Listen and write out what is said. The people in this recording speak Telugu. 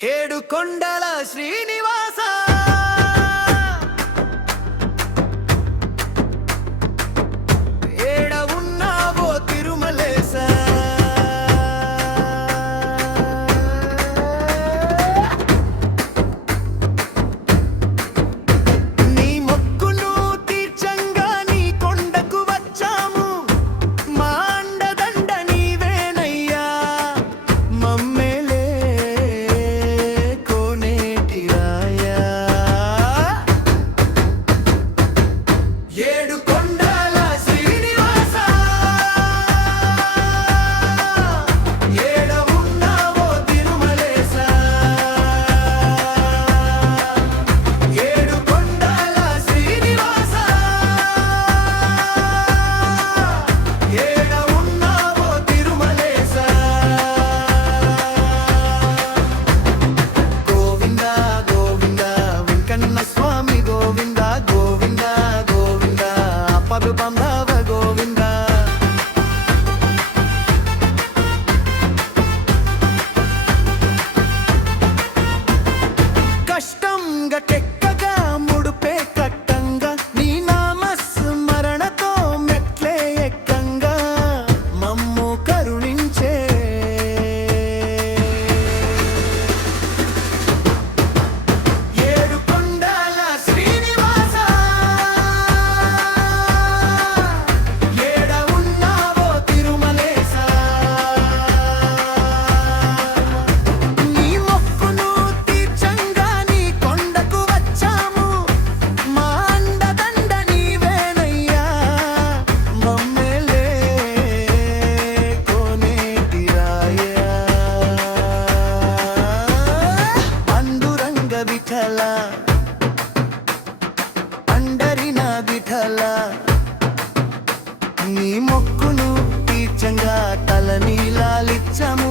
ఏడు కొండల శ్రీనివాస. కథల నీ మొక్కును తీర్చంగా తల నీలాలిచ్చము.